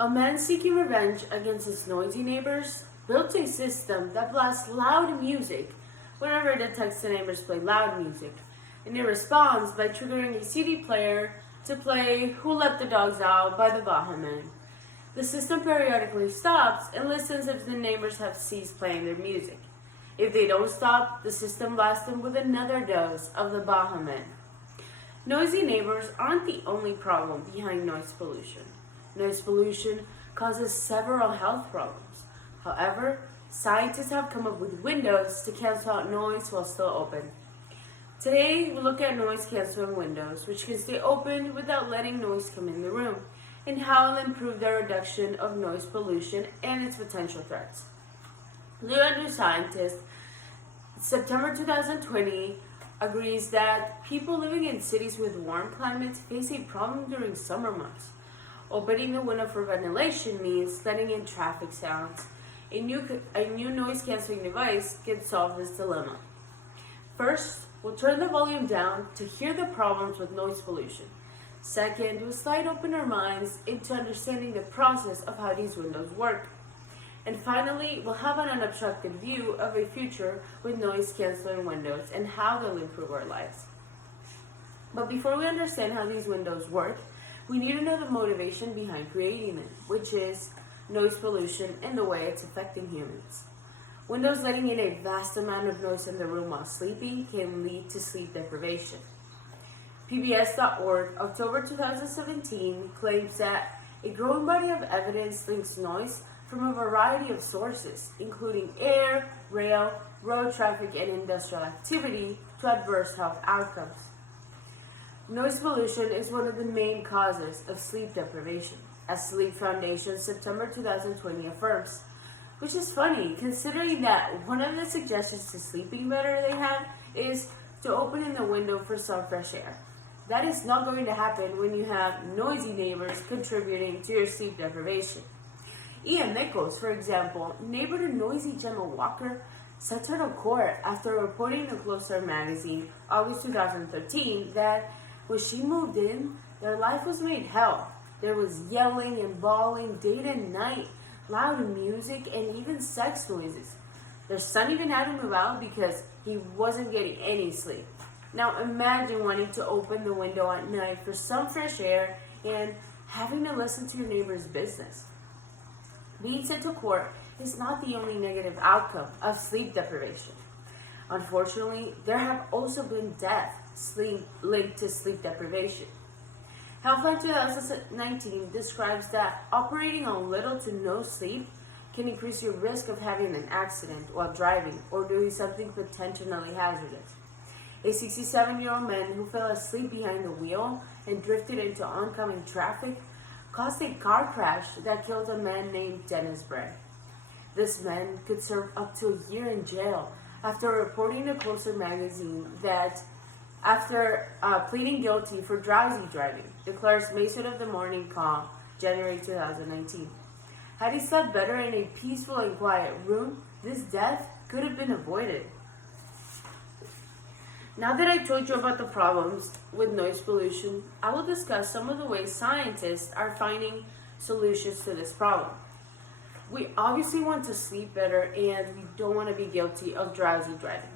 A man seeking revenge against his noisy neighbors built a system that blasts loud music whenever it detects the neighbors play loud music, and it responds by triggering a CD player to play Who Let the Dogs Out by the Baha Men. The system periodically stops and listens if the neighbors have ceased playing their music. If they don't stop, the system blasts them with another dose of the Baha Men. Noisy neighbors aren't the only problem behind noise pollution. Noise pollution causes several health problems. However, scientists have come up with windows to cancel out noise while still open. Today, we look at noise canceling windows, which can stay open without letting noise come in the room, and how it'll improve the reduction of noise pollution and its potential threats. New scientist, September 2020, agrees that people living in cities with warm climates face a problem during summer months. Opening the window for ventilation means letting in traffic sounds. A new noise-canceling device can solve this dilemma. First, we'll turn the volume down to hear the problems with noise pollution. Second, we'll slide open our minds into understanding the process of how these windows work. And finally, we'll have an unobstructed view of a future with noise-canceling windows and how they'll improve our lives. But before we understand how these windows work, we need to know the motivation behind creating them, which is noise pollution and the way it's affecting humans. Windows letting in a vast amount of noise in the room while sleeping can lead to sleep deprivation. PBS.org, October 2017, claims that a growing body of evidence links noise from a variety of sources, including air, rail, road traffic, and industrial activity, to adverse health outcomes. Noise pollution is one of the main causes of sleep deprivation, as Sleep Foundation September 2020 affirms, which is funny considering that one of the suggestions to sleeping better they have is to open in the window for some fresh air. That is not going to happen when you have noisy neighbors contributing to your sleep deprivation. Ian Nichols, for example, neighbor to noisy Gemma Walker, said to the court after reporting to Closer magazine August 2013 that when she moved in, their life was made hell. There was yelling and bawling day and night, loud music, and even sex noises. Their son even had to move out because he wasn't getting any sleep. Now imagine wanting to open the window at night for some fresh air and having to listen to your neighbor's business. Being sent to court is not the only negative outcome of sleep deprivation. Unfortunately, there have also been deaths linked to sleep deprivation. Healthline 2019 describes that operating on little to no sleep can increase your risk of having an accident while driving or doing something potentially hazardous. A 67-year-old man who fell asleep behind the wheel and drifted into oncoming traffic caused a car crash that killed a man named Dennis Bray. This man could serve up to a year in jail after reporting to Closer magazine that after pleading guilty for drowsy driving, declares Mason of the Morning Call, January 2019. Had he slept better in a peaceful and quiet room, this death could have been avoided. Now that I told you about the problems with noise pollution, I will discuss some of the ways scientists are finding solutions to this problem. We obviously want to sleep better and we don't want to be guilty of drowsy driving.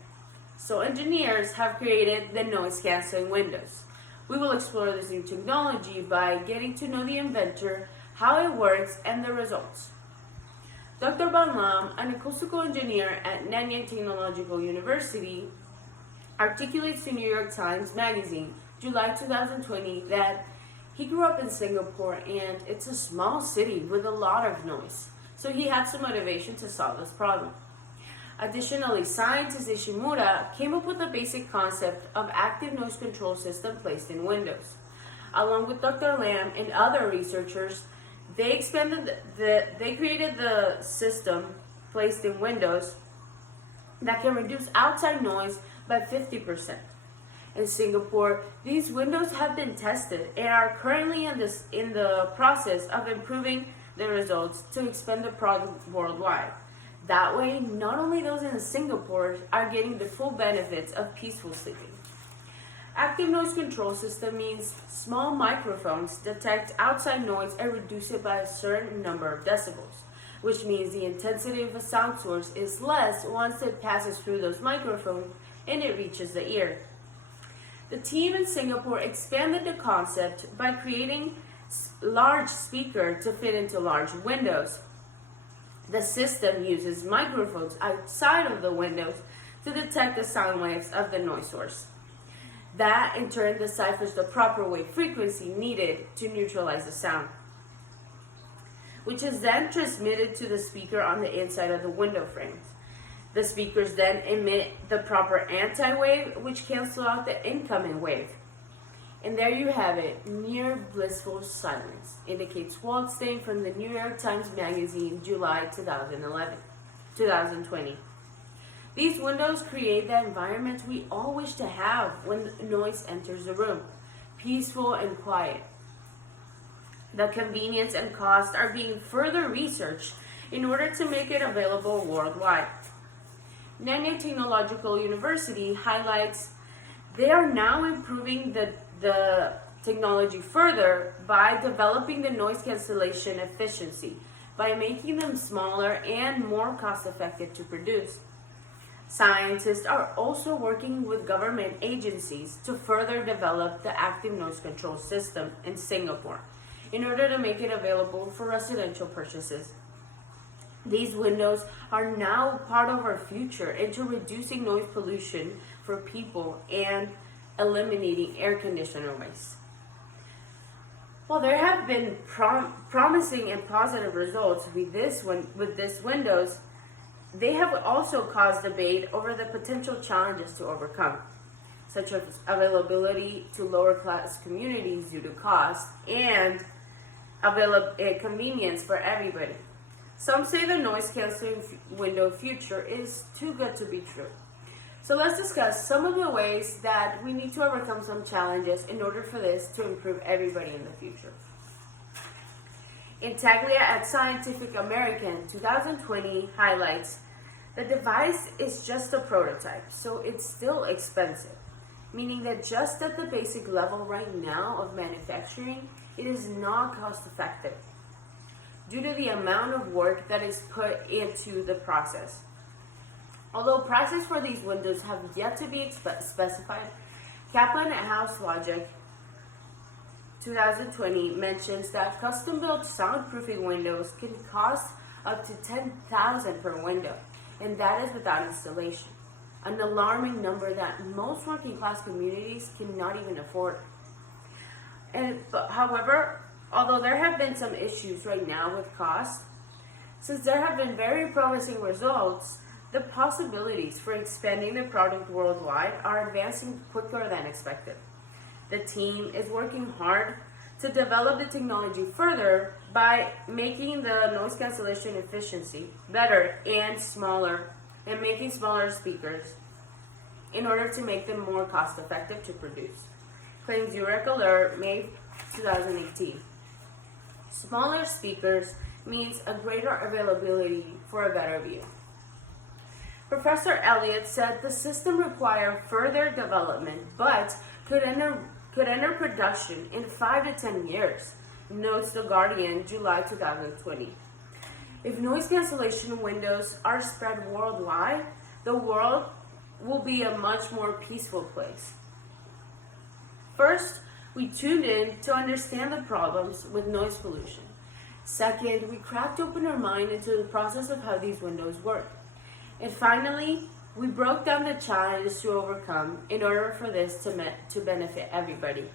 So engineers have created the noise-canceling windows. We will explore this new technology by getting to know the inventor, how it works, and the results. Dr. Van Lam, an acoustical engineer at Nanyang Technological University, articulates to New York Times Magazine, July 2020, that he grew up in Singapore and it's a small city with a lot of noise, so he had some motivation to solve this problem. Additionally, scientist Ishimura came up with the basic concept of active noise control system placed in windows. Along with Dr. Lam and other researchers, they created the system placed in windows that can reduce outside noise by 50%. In Singapore, these windows have been tested and are currently in the process of improving the results to expand the product worldwide. That way, not only those in Singapore are getting the full benefits of peaceful sleeping. Active noise control system means small microphones detect outside noise and reduce it by a certain number of decibels, which means the intensity of a sound source is less once it passes through those microphones and it reaches the ear. The team in Singapore expanded the concept by creating large speaker to fit into large windows. The system uses microphones outside of the windows to detect the sound waves of the noise source. That in turn deciphers the proper wave frequency needed to neutralize the sound, which is then transmitted to the speaker on the inside of the window frames. The speakers then emit the proper anti-wave, which cancels out the incoming wave. And there you have it, near blissful silence, indicates Walt Stein from the New York Times Magazine, July 2020. These windows create the environment we all wish to have when noise enters the room, peaceful and quiet. The convenience and cost are being further researched in order to make it available worldwide. Nanyang Technological University highlights they are now improving the technology further by developing the noise cancellation efficiency by making them smaller and more cost-effective to produce. Scientists are also working with government agencies to further develop the active noise control system in Singapore in order to make it available for residential purchases. These windows are now part of our future into reducing noise pollution for people and eliminating air conditioner waste. While there have been promising and positive results with these windows, they have also caused debate over the potential challenges to overcome, such as availability to lower class communities due to cost and convenience for everybody. Some say the noise canceling window future is too good to be true. So let's discuss some of the ways that we need to overcome some challenges in order for this to improve everybody in the future. Intaglia at Scientific American 2020 highlights the device is just a prototype, so it's still expensive, meaning that just at the basic level right now of manufacturing, it is not cost effective due to the amount of work that is put into the process. Although prices for these windows have yet to be specified, Kaplan at House Logic 2020 mentions that custom-built soundproofing windows can cost up to $10,000 per window, and that is without installation, an alarming number that most working-class communities cannot even afford. However, although there have been some issues right now with cost, since there have been very promising results, the possibilities for expanding the product worldwide are advancing quicker than expected. The team is working hard to develop the technology further by making the noise cancellation efficiency better and smaller, and making smaller speakers in order to make them more cost effective to produce. Claims Zurich Alert, May 2018. Smaller speakers means a greater availability for a better view. Professor Elliott said the system required further development, but could enter production in 5 to 10 years, notes The Guardian, July 2020. If noise cancellation windows are spread worldwide, the world will be a much more peaceful place. First, we tuned in to understand the problems with noise pollution. Second, we cracked open our mind into the process of how these windows work. And finally, we broke down the challenges to overcome in order for this to benefit everybody.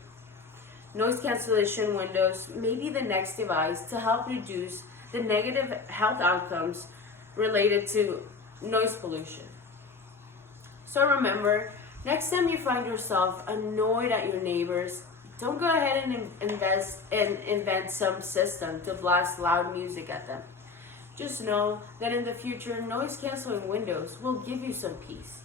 Noise cancellation windows may be the next device to help reduce the negative health outcomes related to noise pollution. So remember, next time you find yourself annoyed at your neighbors, don't go ahead and invent some system to blast loud music at them. Just know that in the future, noise canceling windows will give you some peace.